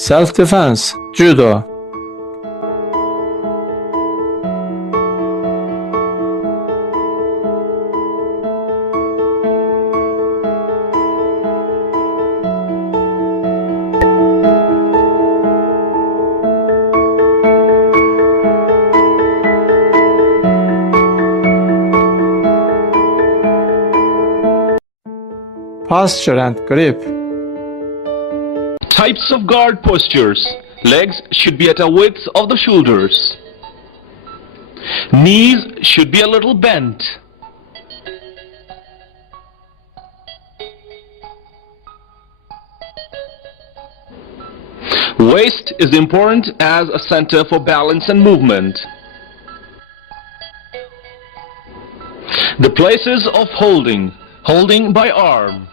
Self-defense, judo. Posture and grip. Types of guard postures. Legs should be at a width of the shoulders. Knees should be a little bent. Waist is important as a center for balance and movement. The places of holding. Holding by arm.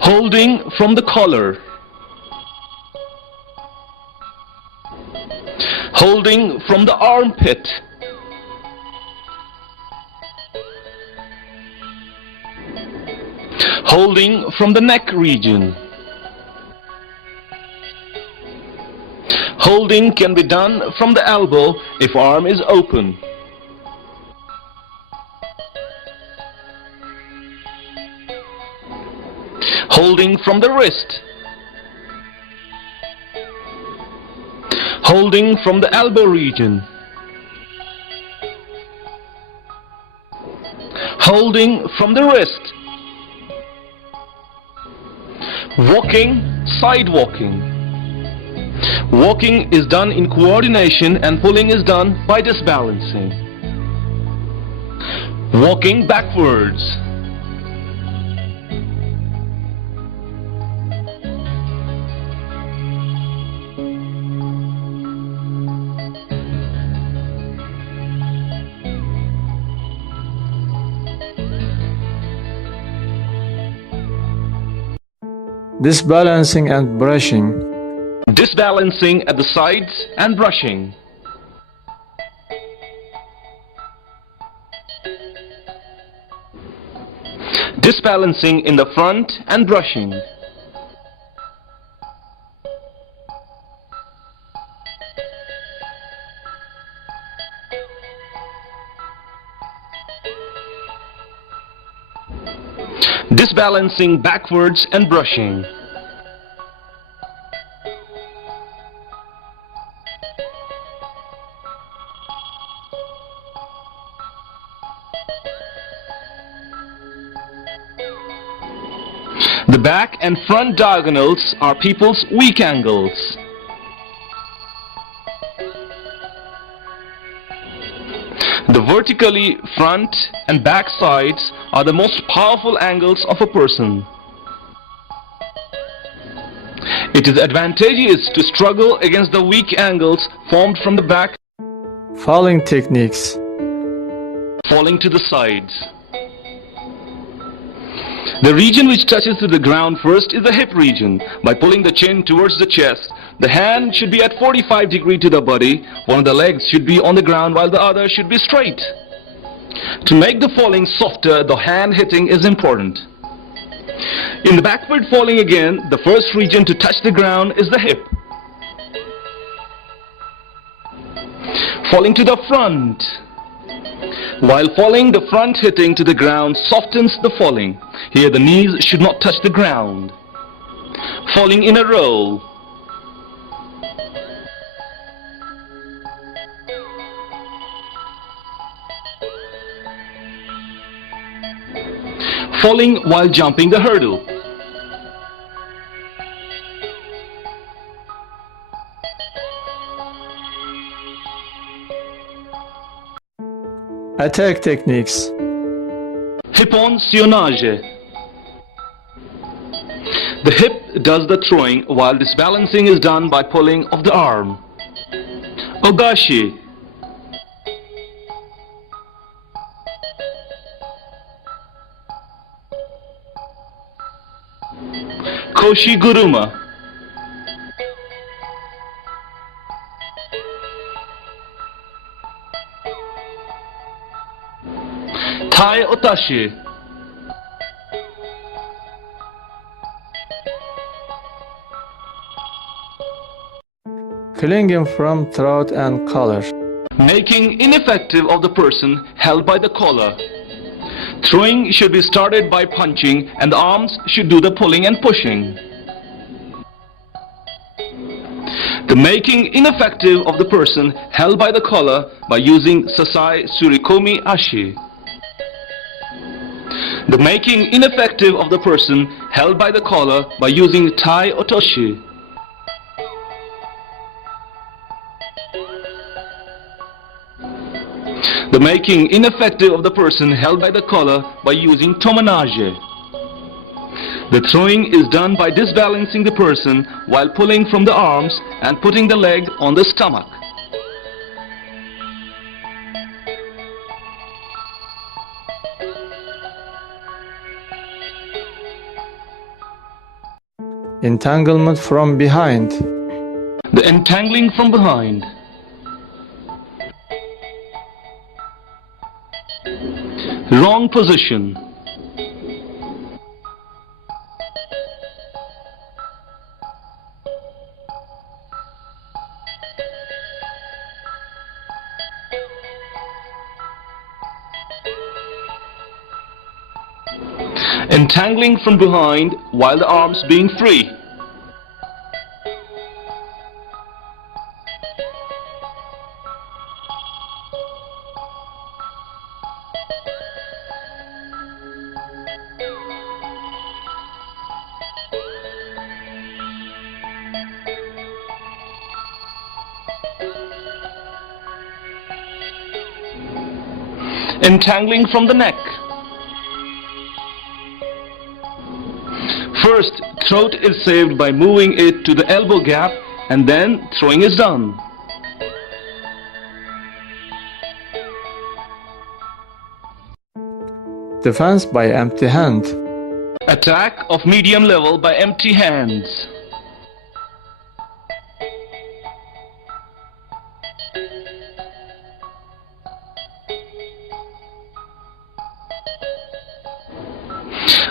Holding from the collar. Holding from the armpit. Holding from the neck region. Holding can be done from the elbow if arm is open. Holding from the wrist. Holding from the elbow region. Holding from the wrist. Walking, side walking. Walking is done in coordination and pulling is done by disbalancing. Walking backwards. Disbalancing and brushing. Disbalancing at the sides and brushing. Disbalancing in the front and brushing. Disbalancing backwards and brushing. The back and front diagonals are people's weak angles. The vertically front and back sides are the most powerful angles of a person. It is advantageous to struggle against the weak angles formed from the back. Falling techniques. Falling to the sides. The region which touches to the ground first is the hip region. By pulling the chin towards the chest, the hand should be at 45 degrees to the body. One of the legs should be on the ground while the other should be straight. To make the falling softer, the hand hitting is important. In the backward falling again, the first region to touch the ground is the hip. Falling to the front. While falling, the front hitting to the ground softens the falling. Here the knees should not touch the ground. Falling in a row. Falling while jumping the hurdle. Attack techniques. Hipponsionage. The hip does the throwing while disbalancing is done by pulling of the arm. Ogashi. Koshiguruma. Tai otashi. clinging from throat and collar. Making ineffective of the person held by the collar. Throwing should be started by punching and the arms should do the pulling and pushing. The making ineffective of the person held by the collar by using sasai surikomi ashi. The making ineffective of the person held by the collar by using tai otoshi. The making ineffective of the person held by the collar by using tomanage. The throwing is done by disbalancing the person while pulling from the arms and putting the leg on the stomach. Entanglement from behind. The entangling from behind. Wrong position. Entangling from behind while the arms being free. Entangling from the neck. First, throat is saved by moving it to the elbow gap and then throwing is done. Defense by empty hand. Attack of medium level by empty hands.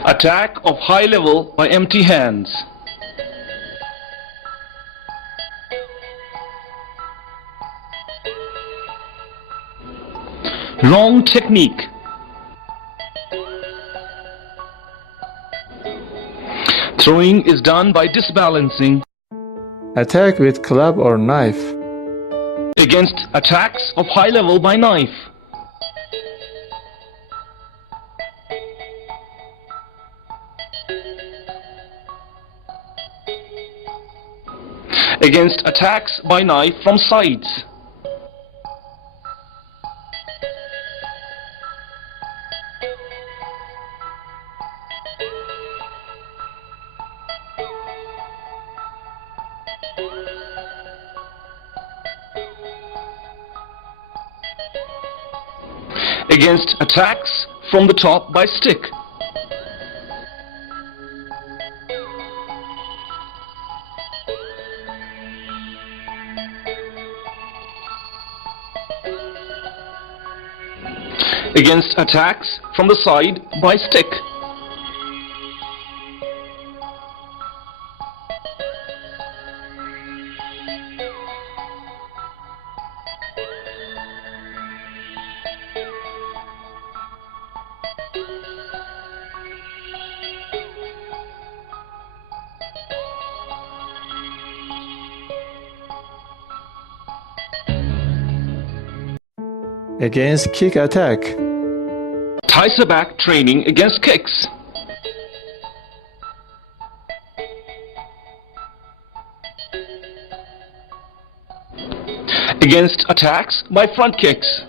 Attack of high level by empty hands. Wrong technique. Throwing is done by disbalancing. Attack with club or knife. Against attacks of high level by knife. Against attacks by knife from sides. Against attacks from the top by stick. Against attacks from the side by stick. Against kick attack. Back training against kicks. Against attacks by front kicks.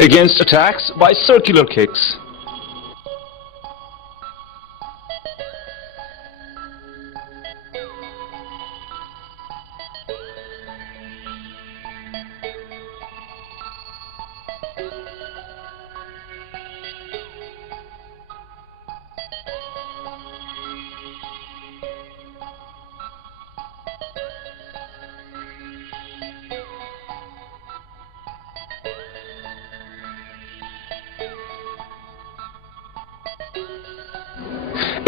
Against attacks by circular kicks.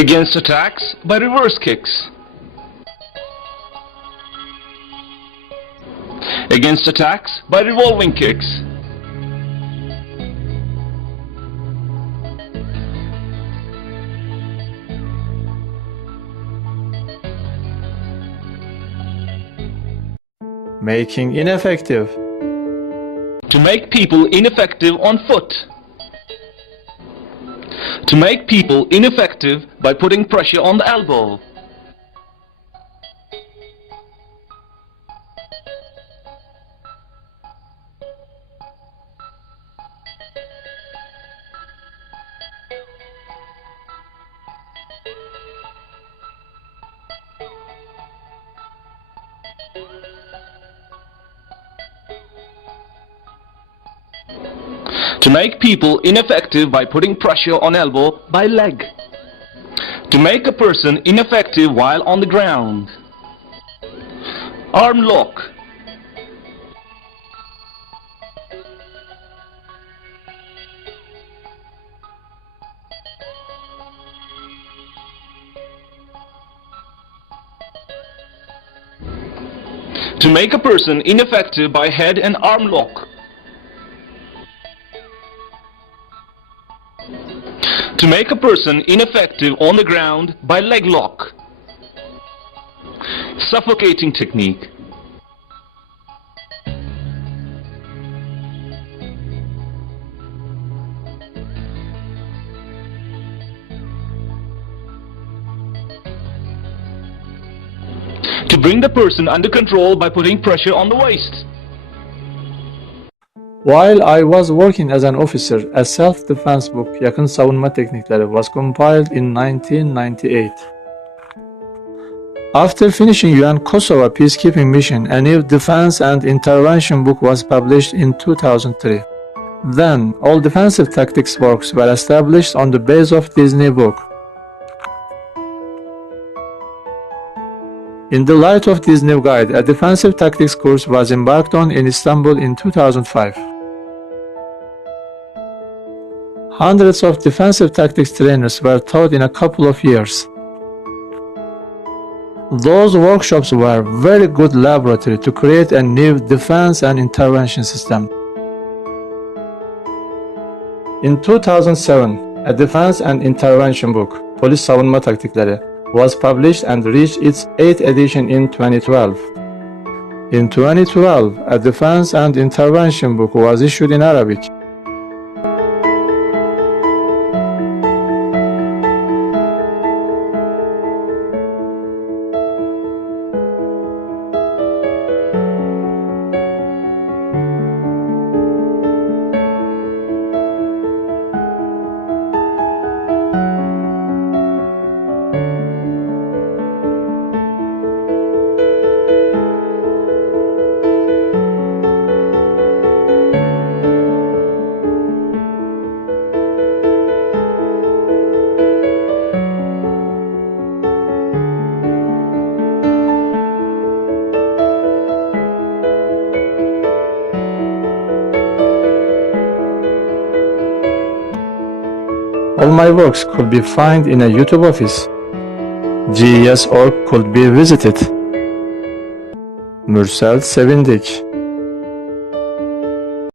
Against attacks by reverse kicks. Against attacks by revolving kicks. Making ineffective. To make people ineffective on foot. To make people ineffective by putting pressure on the elbow. To make people ineffective by putting pressure on elbow by leg. To make a person ineffective while on the ground. Arm lock. To make a person ineffective by head and arm lock. To make a person ineffective on the ground by leg lock. Suffocating technique. To bring the person under control by putting pressure on the waist. While I was working as an officer, a self-defense book, Yakın Savunma Teknikleri, was compiled in 1998. After finishing UN Kosovo peacekeeping mission, a new defense and intervention book was published in 2003. Then, all defensive tactics works were established on the base of this new book. In the light of this new guide, a defensive tactics course was embarked on in Istanbul in 2005. Hundreds of defensive tactics trainers were taught in a couple of years. Those workshops were very good laboratory to create a new defense and intervention system. In 2007, a defense and intervention book, Polis Savunma Taktikleri, was published and reached its 8th edition in 2012. In 2012, a defense and intervention book was issued in Arabic. All my works could be found in a YouTube office. GYES org could be visited. Mursel Sevindik.